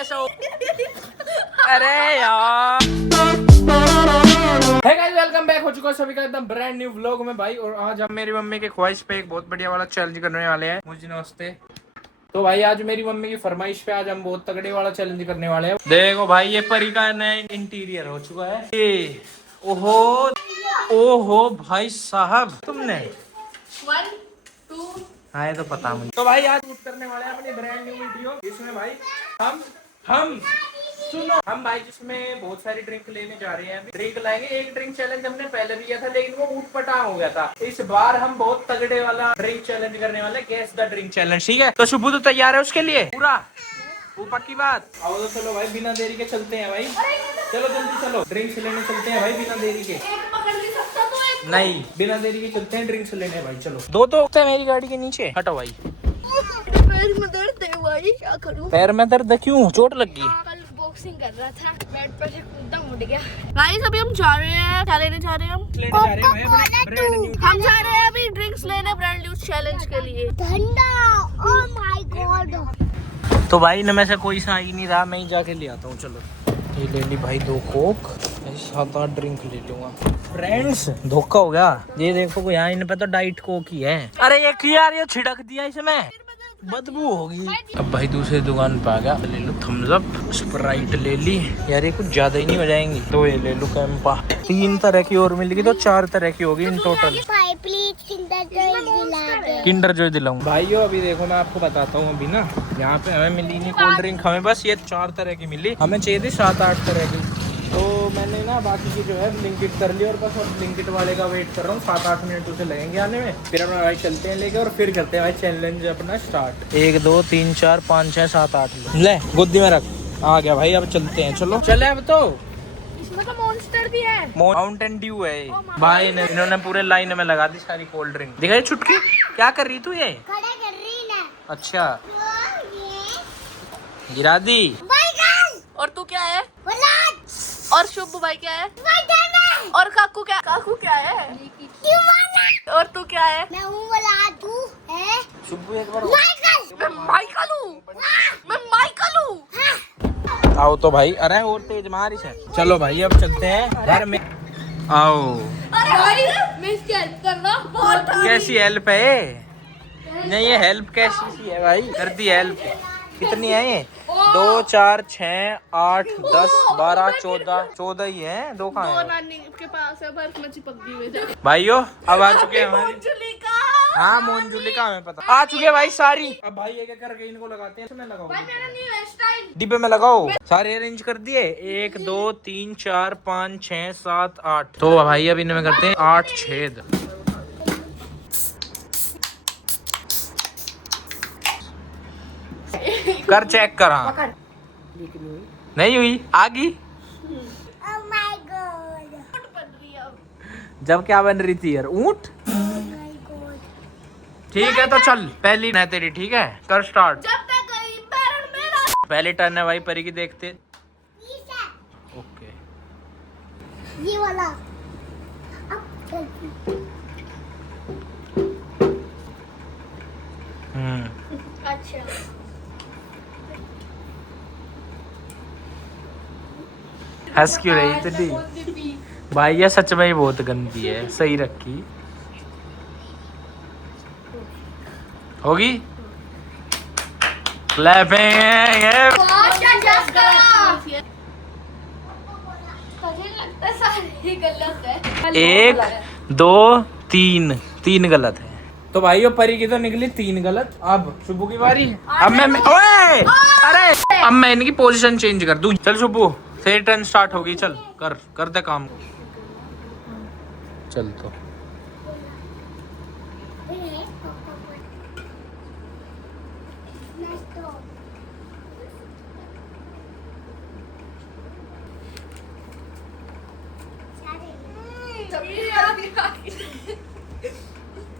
कैसा हो? अरे यार, हे गाइस, वेलकम बैक हो चुका है सभी का एकदम ब्रांड न्यू व्लॉग में भाई। और आज हम मेरी मम्मी के ख्वाहिश पे एक बहुत बढ़िया वाला चैलेंज करने वाले हैं। मुझे नमस्ते। तो भाई आज मेरी मम्मी की फरमाइश पे आज हम बहुत तगड़े वाला चैलेंज करने वाले हैं। देखो भाई, ये परी का नया इंटीरियर हो चुका है। ये ओहो ओहो भाई साहब, तुमने 1 2 हाँ ये तो पता मुझे। तो भाई आज शूट करने वाले हैं अपनी ब्रांड न्यू वीडियो, जिसमें भाई हम सुनो, हम भाई जिसमें बहुत सारी ड्रिंक लेने जा रहे हैं। ड्रिंक लाएंगे। एक ड्रिंक चैलेंज हमने पहले भी किया था, लेकिन वो ऊट पटांग हो गया था। इस बार हम बहुत तगड़े वाला ड्रिंक चैलेंज करने वाले, गेस द ड्रिंक चैलेंज। ठीक है, तो शुभू तो तैयार है उसके लिए पूरा? वो पक्की बात। आओ तो चलो भाई, बिना देरी के चलते हैं भाई। चलो जल्दी चलो, ड्रिंक्स लेने चलते हैं भाई बिना देरी के। नहीं, बिना देरी के चलते हैं ड्रिंक्स लेने भाई। चलो दो तो मेरी गाड़ी के नीचे हटो भाई। पैर में दर्द है भाई, क्या करूं? पैर में दर्द क्यों? चोट लग गई? कल बॉक्सिंग कर रहा था, बेड पर से कूदा उड़ गया। गाइस अभी हम जा रहे हैं, क्या लेने जा रहे हैं? हम जा रहे हैं अभी ड्रिंक्स लेने ब्रांड न्यू चैलेंज के लिए। ठंडा, ओह माय गॉड। तो भाई इनमें से कोई सा ही नहीं रहा, मैं ही जाके ले आता हूँ। चलो ये ले ली भाई 2 कोक, 7-8 ड्रिंक ले लूंगा। फ्रेंड्स धोखा हो गया। ये देखो यहाँ इन पे तो डाइट कोक ही है। अरे ये यार, ये छिड़क दिया इसमें, बदबू होगी। अब भाई दूसरी दुकान पे आ गया, ले लो थम्स अप, स्प्राइट ले ली। यार ये कुछ ज्यादा ही नहीं हो जाएंगी, तो ये ले लो कैंपा। 3 तरह की और मिलेगी तो 4 तरह की होगी इन टोटल। किंडर जॉय दिलाऊं भाई। अभी देखो मैं आपको बताता हूँ। अभी ना यहाँ पे हमें मिली नहीं कोल्ड ड्रिंक, हमें बस ये 4 तरह की मिली। हमें चाहिए थी 7-8 तरह की। तो मैंने ना बाकी की जो है ब्लिंकिट कर ली, और बस अब ब्लिंकिट वाले का वेट कर रहा हूँ। 7-8 मिनट उसे लगेंगे आने में। फिर अपना भाई चलते हैं लेके, और फिर करते हैं भाई चैलेंज अपना स्टार्ट। 1 2 3 4 5 6 7 8 ले गोदी में रख। आ गया भाई, अब चलते हैं। चलो चले अब तो। इसमें तो मॉन्स्टर भी है, माउंटेन ड्यू है भाई। इन्होंने पूरे लाइन में लगा दी सारी कोल्ड ड्रिंक। दिखाई छुटकी, क्या कर रही तू? ये खड़ा कर रही ना। अच्छा गिरा दी। और तू क्या है? और शुभ भाई क्या है? और काकू क्या है? और तू क्या है? मैं हूँ शुभ एक बार मैं माइकल हूँ। आओ तो भाई। अरे और तेज मारिश है। चलो भाई अब चलते हैं घर में। आओ। अरे भाई मैं इसकी हेल्प करना बहुत। कैसी हेल्प है? नहीं ये हेल्प कैसी सी है भाई? कर दी हेल्प। कितनी है ये? 2 4 6 8 10 12 14 ही है। 2 कहाँ है? नानी के पास है, बर्फ में चिपक दी हुई। भाइयों अब आ चुके हैं हमारी। हाँ मोनजुलिका हमें पता। आ चुके हैं भाई सारी। अब भाई एक एक करके इनको लगाते हैं। इसमें लगाओ डिब्बे में, लगाओ। सारे अरेंज कर दिए। 1 2 3 4 5 6 7 8। तो भाई अब इनमें करते हैं 8 छेद। कर चेक कर। हाँ नहीं हुई, आ गई। जब क्या बन रही थी यार? ऊंट। ठीक है तो चल, पहली है तेरी। ठीक है कर स्टार्ट। पहली टर्न है भाई परी की, देखते। ओके ये वाला अच्छा। हंस क्यों रही तेरी भाई? ये सच में ही बहुत गंदी है। सही रखी होगी। क्लैपिंग। 1 2 3 गलत है। तो भाइयों परी की तो निकली 3 गलत। अब शुभू की बारी। अब मैं ओए अरे अब मैं इनकी पोजीशन चेंज कर दूं। चल शुभू, तेरी टर्न स्टार्ट होगी। चल कर दे काम। चल तो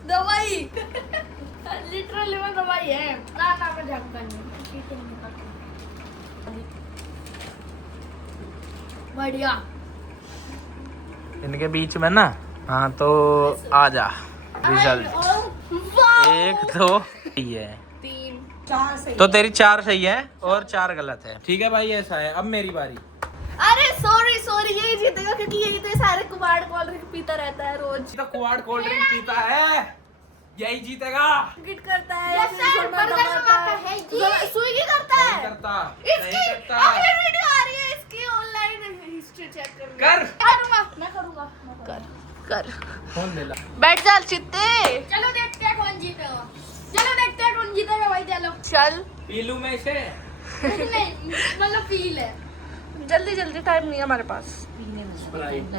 दवाई लिटरली में दवाई है ना मैं जानता नहीं। बढ़िया। इनके बीच में ना। हाँ तो आ जा। रिजल्ट 1 2 ये 4 सही तो तेरी 4 सही है और 4 गलत है। ठीक है भाई, ऐसा है। अब मेरी बारी। अरे सॉरी यही जीतेगा क्योंकि यही तो सारे कुबाड़ कोल्ड ड्रिंक पीता रहता है रोज। तो कुआड़ कोल्ड ड्रिंक पीता है, यही जीतेगा। गिट करता है Yes, sir, burger मंगाता है जी। स्विगी करता नहीं है। करता, इसकी नहीं करता। अगली वीडियो आ रही है इसकी ऑनलाइन हिस्ट्री चेक करनी कर। मैं करूंगा कर फोन ले ला। बैठ जा चित्ते। चलो देखते हैं कौन जीतेगा। चलो देखते हैं कौन जीतेगा भाई। चलो चल पी लूं मैं इसे? नहीं मतलब फील है। जल्दी टाइम नहीं है हमारे पास। स्प्राइट।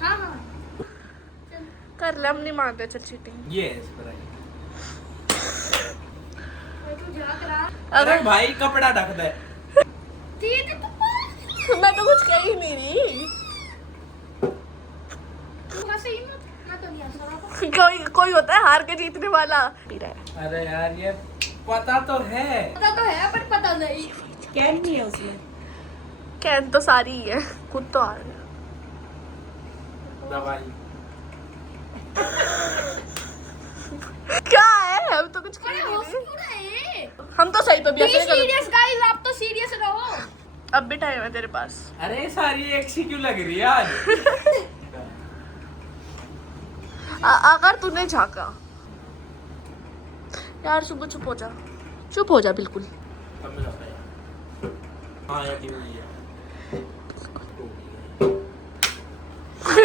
हाँ हाँ कर ले, हम नहीं मारते। चल चीटिंग। ये है स्प्राइट। तू झाँक रहा। अरे भाई कपड़ा ढक दे। ठीक है तो मैं तो कुछ कह ही नहीं रही। तू हंसे ही मत। मैं तो नहीं हंस रहा। कोई होता है हार के जीतने वाला। पी रहा है। अरे यार ये पता तो है। पता तो है पर पता नहीं। कैन नहीं है उसमें। कैन तो सारी ही है, खुद तो आ रहा है। दवाई। क्या है? हम तो कुछ कह अरे नहीं हंस रहे। क्यों रहे? हम तो सही पे भी Be ऐसे ही करो। serious guys, आप तो सीरियस रहो। अब भी टाइम है तेरे पास। अरे सारी एक सी क्यों लग रही है आज? अगर तूने झाका यार, चुप हो जा, चुप हो जा बिल्कुल। हाँ ये हुई है।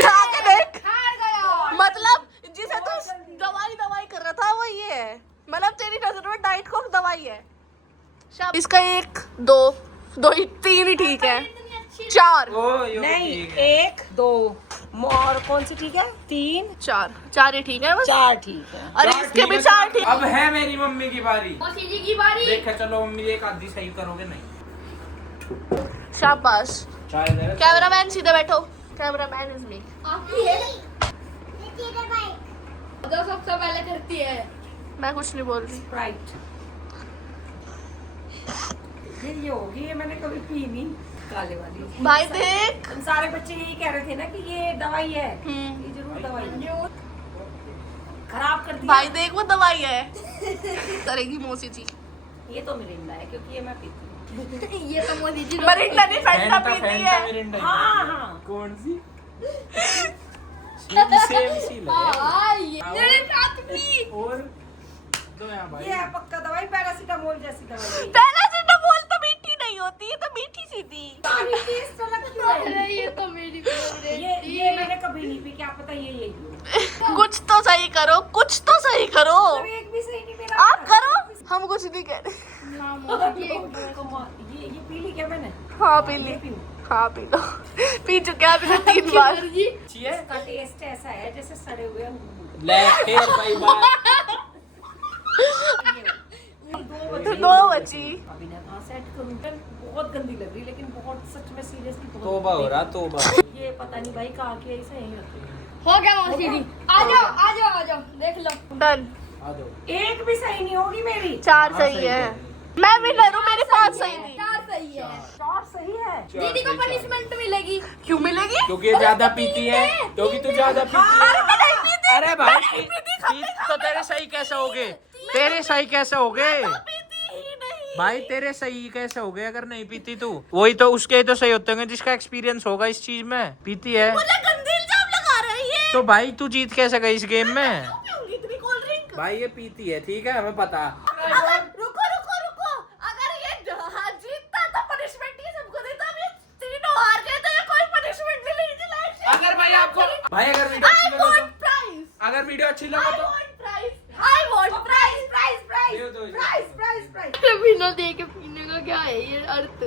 आगे देख। हार गया। मतलब जिसे तू दवाई कर रहा था वो ये है। मतलब तेरी नजर में डाइट कोक दवाई है। इसका 1 2 3 ही ठीक है। 4 ओ यो नहीं, ठीक है। 1 2 और कौन सी ठीक है? 3 4 ही ठीक है बस। 4 ठीक है। अरे चार इसके ठीक भी है, 4 ठीक। अब है मेरी मम्मी की बारी। मौसी जी की बारी। देखा चलो मम्मी एक आधी सही करोगे नहीं। शाबाश। चाय दे। कैमरामैन सीधे बैठो। Cameraman is me. आपकी है। जो सबसे पहले करती है। मैं कुछ नहीं बोल रही। स्प्राइट। ये होगी, ये मैंने कभी पी नहीं। काले वाली। भाई देख। हम सारे बच्चे यही कह रहे थे ना कि ये दवाई है। ये जरूर दवाई है। खराब कर दिया। भाई देख वो दवाई है। करेगी मौसी जी। ये तो मिरिंडा है क्योंकि ये मैं पीती हूँ। ये तो मोदी जी मरिंडा नहीं फैंटा पीती है। मिरिंडा। हाँ हाँ। कौन सी? सेम सी लगे। हाँ ये मेरे साथ भी। और दो यहाँ भाई। ये है पक्का दवाई, पैरासीटामोल जैसी दवाई। पैरासिटामोल तो मीठी नहीं होती, ये तो मीठी सी थी। पानी की इस तरह की दवाई। अरे ये तो मेरी फेवरेट ये मैंने कभी नहीं पी, क्या पता ये यही हो। कुछ तो सही करो, कुछ तो सही करो। अब एक भी सही नहीं मेरा। आप करो, हम कुछ नहीं कह रहे। हाँ मोदी जी ये पी ली क्या मैंने? हाँ पी ली। हाँ पी लो। पी चुके हैं अभी 3 बार। चाहिए? इसका टेस्ट ऐसा है जैसे सड़े हुए अंगूर। ले फिर भाई बात। दो बची। अभी ना कहाँ सेट करूँ? बहुत गंदी लग रही, लेकिन बहुत सच में सीरियसली बहुत तोबा हो रहा तोबा। ये पता नहीं भाई कहाँ की ऐसे यहीं रखी है। हो गया मौसी जी। आ जाओ देख लो। डन। आ दो। एक भी सही नहीं होगी मेरी। 4 हाँ, सही सही है। है। मैं विनर हूँ, मेरे 5 सही नहीं। 4 सही है। 4 सही है। दीदी को पनिशमेंट मिलेगी। क्यों मिलेगी? क्योंकि ये ज्यादा पीती है, क्योंकि तू ज्यादा पीती है। अरे मैं नहीं पीती। अरे भाई मैं नहीं पीती, खत्म तो तेरे सही कैसे हो गए? तेरे सही कैसे हो गए? पीती ही नहीं। भाई तेरे सही कैसे हो गए अगर नहीं पीती तू? वही तो उसके तो सही होते होंगे जिसका एक्सपीरियंस होगा इस चीज में। पीती है मुझे गंदी इल्जाम लगा रही है। तो भाई तू जीत कैसे गई इस गेम में? क्यों पीऊंगी इतनी कोल्ड ड्रिंक? भाई ये पीती है, ठीक है हमें पता। अगर रुको अगर ये जीतता तो पनिशमेंट ये सबको देता। अब ये तीनों हार गए तो ये कोई पनिशमेंट नहीं लेगी लाइफ। अगर भाई आपको भाई अगर वीडियो अच्छी आई लगे वांट प्राइज। तो अगर वीडियो अच्छी लगे तो आई वांट प्राइज। दे दो इसे। प्राइस बिना दे के पीने का क्या है ये अर्थ?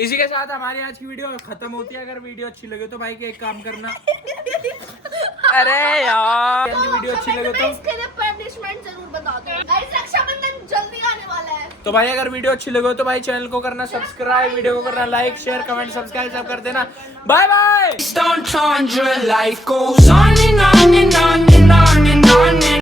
इसी के साथ हमारी आज की वीडियो खत्म होती है। अगर वीडियो अच्छी लगे तो भाई के एक काम करना। अरे यार वीडियो अच्छी लगे तो इसके लिए पनिशमेंट जरूर बता दो। गाइस रक्षाबंधन जल्दी आने वाला है। तो भाई अगर वीडियो अच्छी लगे तो भाई चैनल को करना सब्सक्राइब, वीडियो को करना लाइक, शेयर, कमेंट, सब्सक्राइब सब कर देना। Bye bye. Don't change your life goes on and on and on and on and on and